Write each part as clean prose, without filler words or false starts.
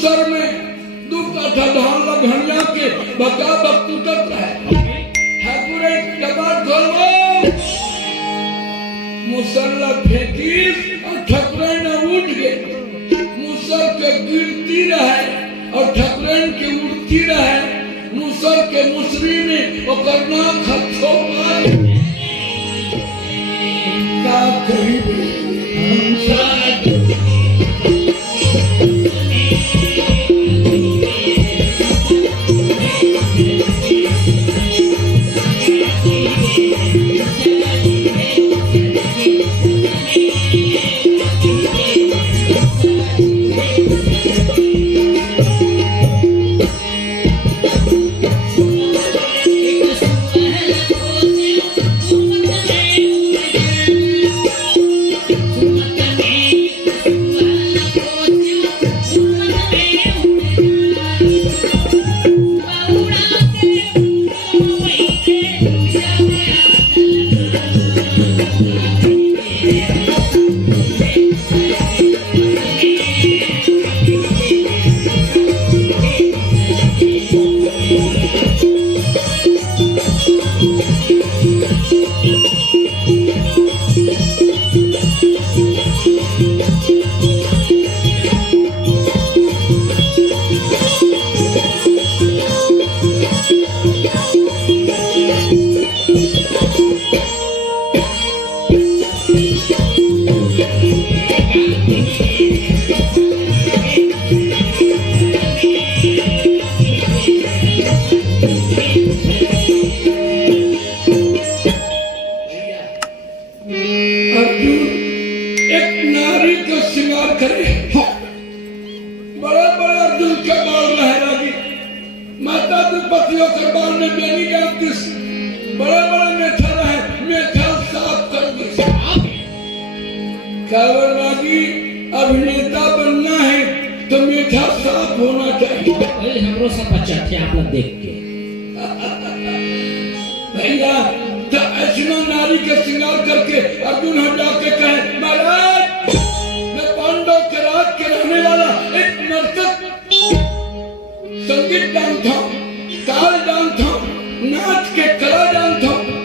मूसर में 2 काठा धान ला घनिया के बका बकूतत रहे ठाकुर कबाड़ खोलो मूसर ला फेंकी और ठाकुर ने उठ गए मूसर के गिरती रहे और ठाकुर के उठती रहे मूसर के मुसरी में ओकर नाक खच्छो मार का करीब अभिनेता बनना है तो मीठा साफ होना चाहिए। हमरो सब बच्चा थे आप लोग देख के भैया तो ऐसा नारी के श्रृंगार करके अर्जुन हम जाके कहे महाराज मैं पांडव के राज के रहने वाला एक नर्तक संगीत जानता हूँ ताल जानता हूँ नाच के कला जानता हूँ।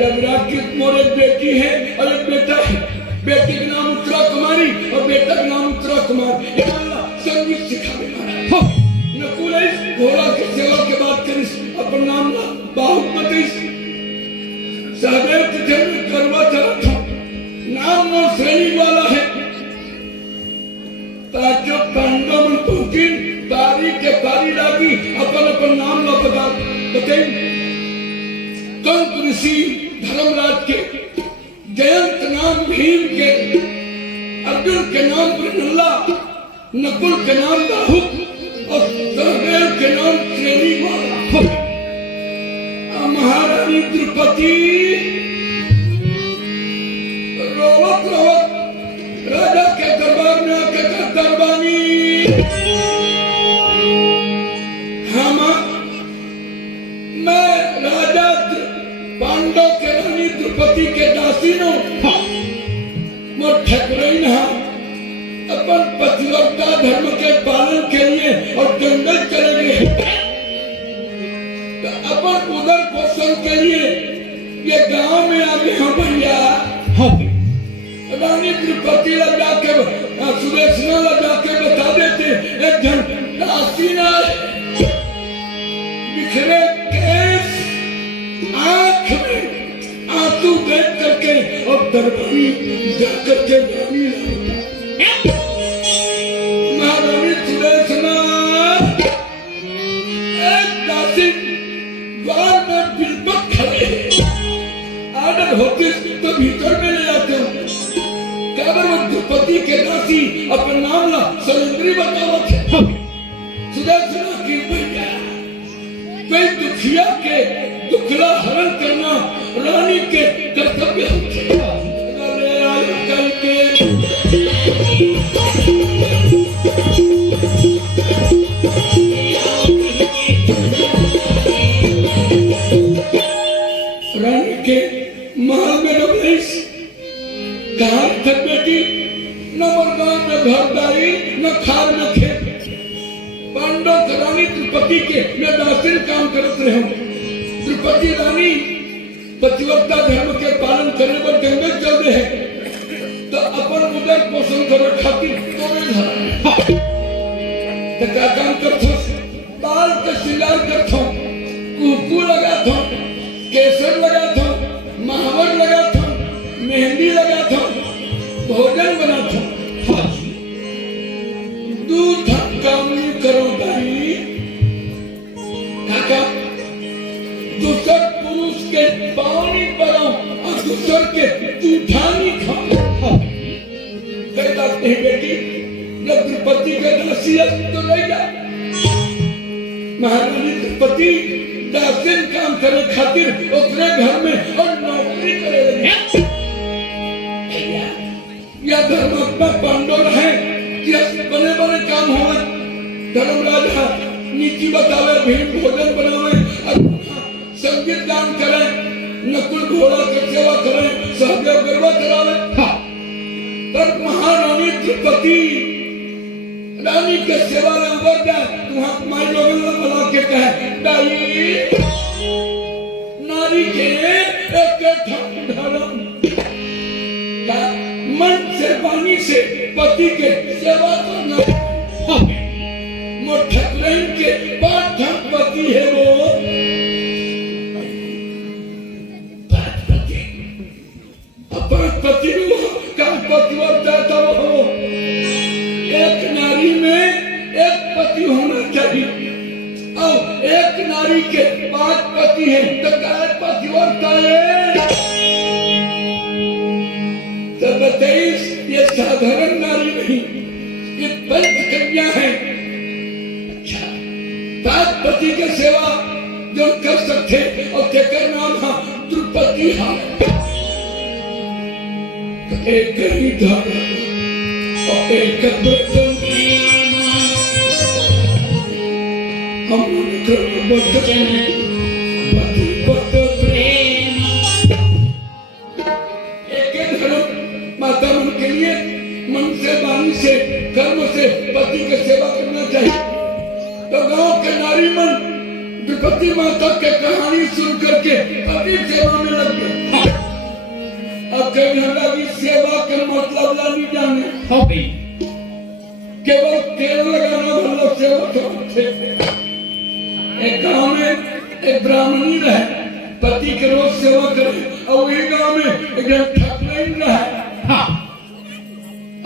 विराट की मोर एक बेटी है और एक बेटा है बेटी का नाम उत्तरा कुमारी और बेटा का नाम उत्तरा कुमार संगीत सिखाने वाला नकुल घोड़ा की सेवा के बाद करिस अपन नाम बाहुमती सहदेव तुझे में करवा चला था नाम नो श्रेणी वाला है ताजो पांडव में पहुंची तारी के पारी लागी अपन नाम ला बताए कंक ऋषि धर्मराज के जयंत नाम भीम के अर्जुन के नाम प्रहल्ला नकुल के नाम बाहुक और सहदेव के नाम श्रेणी वाला महारानी द्रौपदी रोवत रोवत राजा के दरबार में आके दरबानी मैं राजा पांडव के रानी द्रौपदी के दासी नो मोर ठकुरइन हा अपन पतिव्रता धर्म के पालन के लिए और जंगल चले गए अपन उदर पोषण के लिए ये गांव में आगे हम भैया रानी द्रौपदी लगा के सुदेशना लगा के बता देते एक जन दासी ना बिखरे केस आंख में आंसू देख करके और दरबारी जाकर के रानी महारानी सुदेशना एक दासी द्वार में बिलपत खड़े आर्डर होते तो भीतर में ले जाते हो क्या वो द्रौपदी के दासी अपना नाम ला सलेंद्री बतावत है सुदेशना की भैया कोई दुखिया के दुखला हरण करना रानी के कर्तव्य होते रानी के महल में रमेश कहा बेटी न मरदान में घरदारी न खार में रखे पांडव के रानी द्रौपदी के मैं दासिन काम करते रहे। द्रौपदी रानी पतिव्रता धर्म के पालन करने पर गंगा चल रहे हैं तो अपन उधर पोषण करे खातिर तो क्या काम करथो बाल का श्रृंगार करथो कुकू लगाथो केसर लगाथो महावर लगाथो मेहंदी लगाथो भोजन बनाथो दूध काम नहीं करो भाई काका दूसर पुरुष के पानी पड़ो और दूसर के जूठानी खाओ कई बात नहीं बेटी जब द्रौपदी का नसीहत तो नहीं जा महारानी द्रौपदी दासिन काम करे खातिर अपने घर में और नौकरी करे लगे या धर्मात्मा पांडव है कि बने बने काम हो धर्मराजा नीति बतावे भीड़ भोजन बनावे संगीत गान करे नकुल घोड़ा की सेवा करे सहदेव गरबा करावे पर महारानी द्रौपदी रानी के सेवा में उबर जाए तुम माई लोगों बुला के कहे दाई नारी के एक धर्म मन से वाणी से पति के सेवा करना मोठकरन के पाठक पति है वो पति का पतिव्रता तो हो एक नारी में एक पति होना चाहिए और एक नारी के 5 पति हैं तो क्या पतिव्रता है तो बताइए ये साधारण नारी नहीं ये पंच कन्या है। अच्छा 5 पति के सेवा जो कर सकते और क्या नाम है द्रौपदी हाँ एक ही धर्म और एक बर्तन हम कर्म बर्तन पति पति प्रेम एक धर्म माता मन के लिए मन से वाणी से कर्म से पति की सेवा करना चाहिए। तो गांव के नारी मन द्रौपदी माता के कहानी सुन करके पति सेवा में लग गए। अब कहीं सेवा का मतलब नहीं जाने केवल तेल लगाना मतलब सेवा करते। एक गांव में एक ब्राह्मणी रहे पति के रोज सेवा करे और वही गांव में एक ठाकुर रहे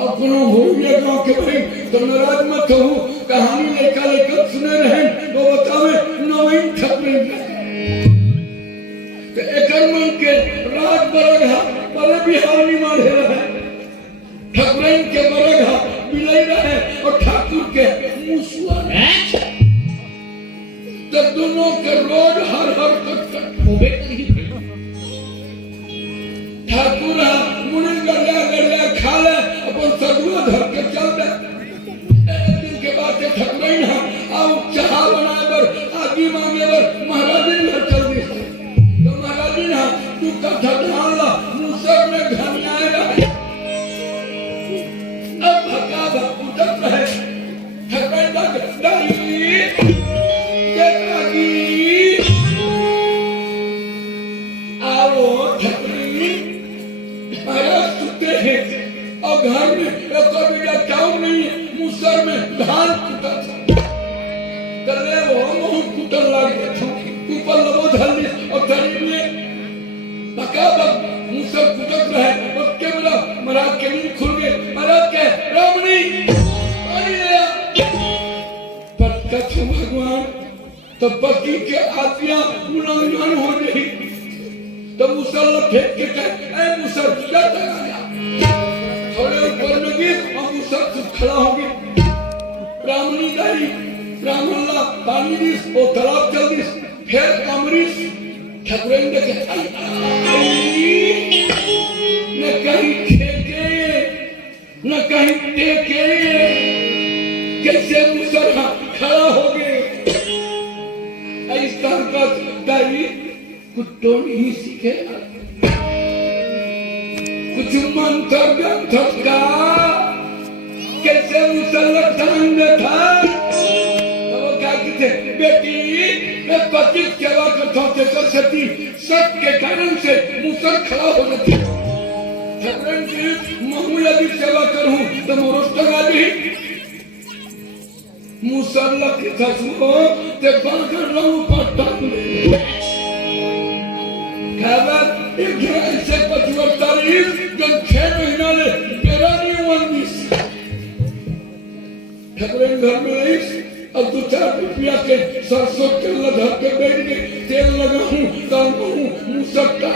अपनों हो गया गांव के भाई तो नाराज मत हो कहानी लेकर सुने रहे वो बतावे नवीन ठाकुर तो एक मन के राज बरगा पले बिहार नहीं मारे रहे ठाकुर के बरगा मिलाई रहे और ठाकुर के मुसुआ तो दोनों के रोड हर ठाकुर मुनि गलिया खा ले अपन सदुआ धर के चल दे। एक दिन के बाद ठाकुर आओ चाह बनाए बर आगे मांगे बर महाराज घर चल दी तो महाराज तू कथा ध्यान ला मुसर में घनियाए रहे अब भगा उठत रहे ठाकुर आओ ठाकुर महाराज सुते हैं और घर में एक चाउर नहीं मुसर में धान कुटा था तले वो मुंह कुटन लगे ऊपर लबो धरनी और धरनी में मुसर कुटक रहे उसके बोला महाराज के नींद खुल गए महाराज के रामनी पानी लिया पर कथो भगवान तो पति के आज्ञा उल्लंघन हो गई तो मुसर फेंक के कहे ए मुसर क्या तक थोड़े ऊपर में गिर और मुसर खड़ा हो गई ब्राह्मणी गई ब्राह्मण ला पानी दिस वो तालाब चल दिस फिर अमरीश ठाकुर के न कहीं ठेके न कहीं टेके कैसे मुसर खड़ा हो गए ऐसा का दाई कुत्तों नहीं सीखे कुछ मंत्र ग्रंथ का कैसे मुसल्लत टांग था तो वो क्या कहते बेटी मैं पति की सेवा करता थे कर सकती सत के कारण से मुसर खड़ा हो जाती ठाकुरन की मामूली भी सेवा करूं तो मोरस्ता गाली मुसल्ला की ससुरो ते बागर रंग पट्टा खबर एक ऐसे 25 तारीख जब 6 महीना ले तेरा नहीं वंदिस ठाकुरन घर में अब 2-4 रुपया के सरसों तेल लगा के बैठ के तेल लगाऊं ताऊं मुसक्ता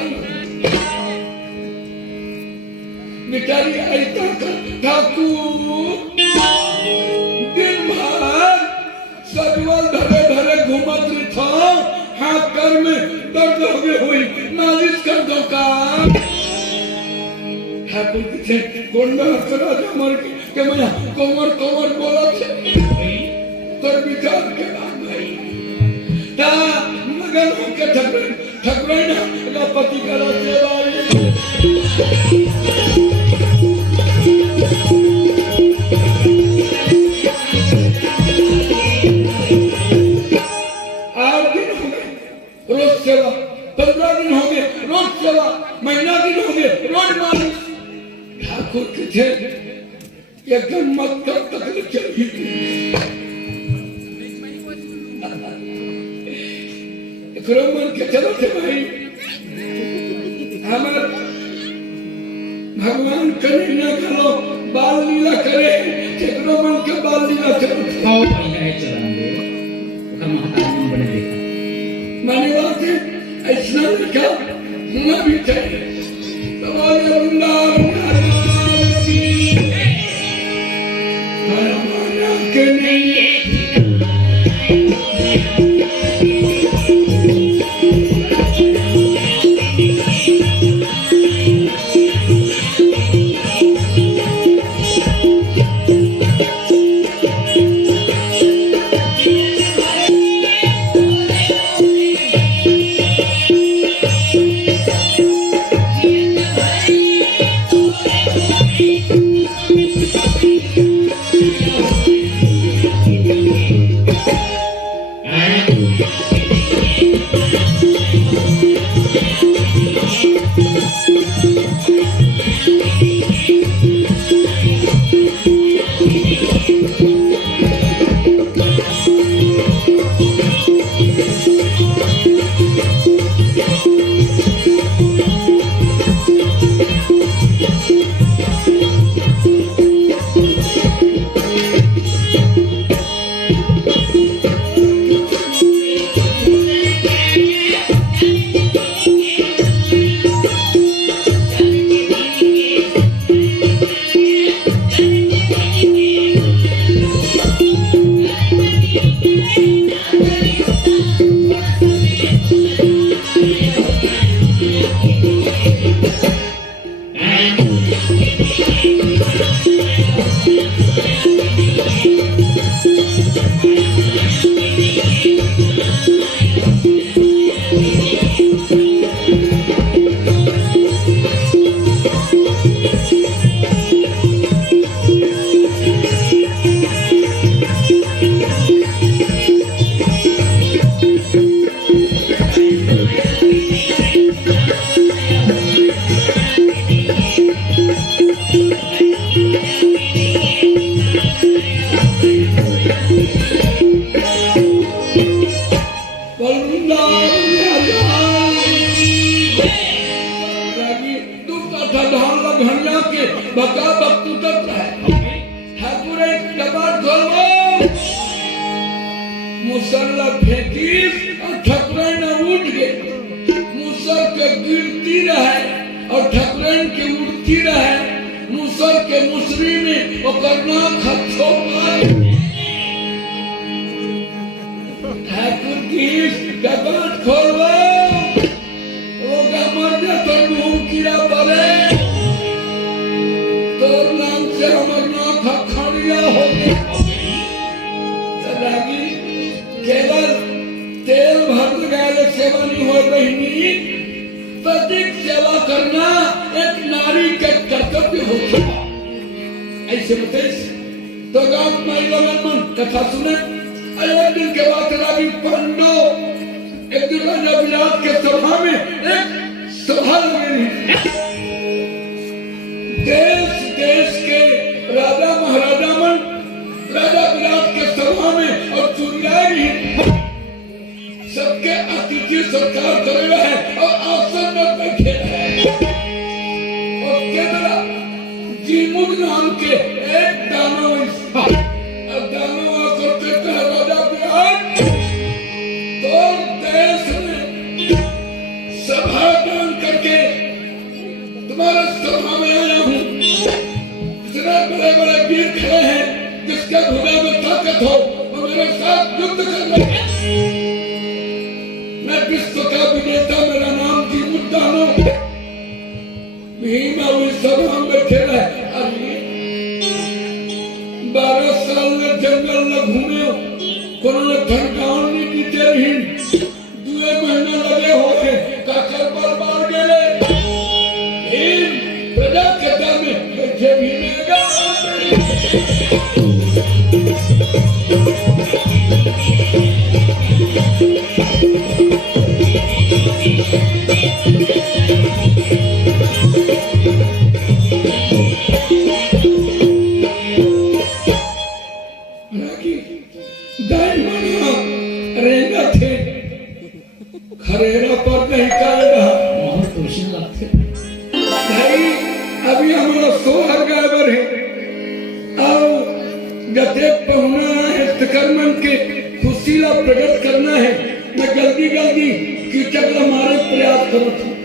बेचारी ऐसा ठाकुर दिन भर सजवल धरे धरे घूमत था हाथ कर में दर्द हो गई हुई मालिश कर दो का ठाकुर पीछे कौन में करा जमर के मैं कोमर कोमर बोला थे तोर विचार के बाद भाई ता मगन हो के ठाकुर ना पति का सेवा रोज सेवा 15 दिन हो गए रोज सेवा महीना दिन हो गए रोज मालिश ठाकुर के थे एकदम मत तक चली मन के चलो थे भाई हमारे भगवान करे ना करो बाल लीला करे केकरो मन के बाल लीला चलो आओ पहले चला दो हम हाथ बने देखा माने वाले ऐसा लिखा होना भी चाहिए तुम्हारे वृंदावन की हमारा के नहीं मुसल्ला फेंकी और ठकुरन उठ गए मुसल के गिरती रहे और ठकुरन के उठती रहे मुसल के मुसरी में ओकर नाक हथो ठाकुर की कपाट खोलबो वो मर जा तो मुंह कीड़ा पड़े तो नाम से हमर नाक खड़िया हो गई केवल तेल भर लगाए सेवा नहीं हो रही प्रत्येक सेवा करना एक नारी का कर्तव्य होता है ऐसे बताइए तो गांव माई मन कथा सुने। एक दिन के बाद राजी पंडो एक दिन राजा विराट के सभा में एक सभा लगी। देश देश के राजा महाराजा मन राजा विराट के सभा में और चुनियाई सबके अतिथि सत्कार कर रहे हैं और आसन में बैठे हैं। और केवल जीमुद नाम के एक दानव आकर कहते हैं राजा विराट तो देश में सभा दान करके तुम्हारे सभा में आया हूँ। इतने बड़े बड़े वीर खड़े हैं जिसके हृदय में ताकत हो वो मेरे साथ युद्ध कर रहे हैं। मैं विश्व का विजेता, मेरा नाम जीमुद दानव भीम और सभा में बैठे रहे। अरे 12 साल में जंगल में घूमे कोरोना ठंडाव नहीं जीते रही 2 महीने लगे होते काकर बर्बाद गेले भीम प्रजा कथा में बैठे भी मिलेगा। खरेरा पर नहीं कर बहुत खुशी लगती भाई। अभी हमारा सोहर गायबर है और गते पहुना है तकरमन के खुशी ला प्रकट करना है। मैं जल्दी कीचक ला मारे प्रयास करूँ।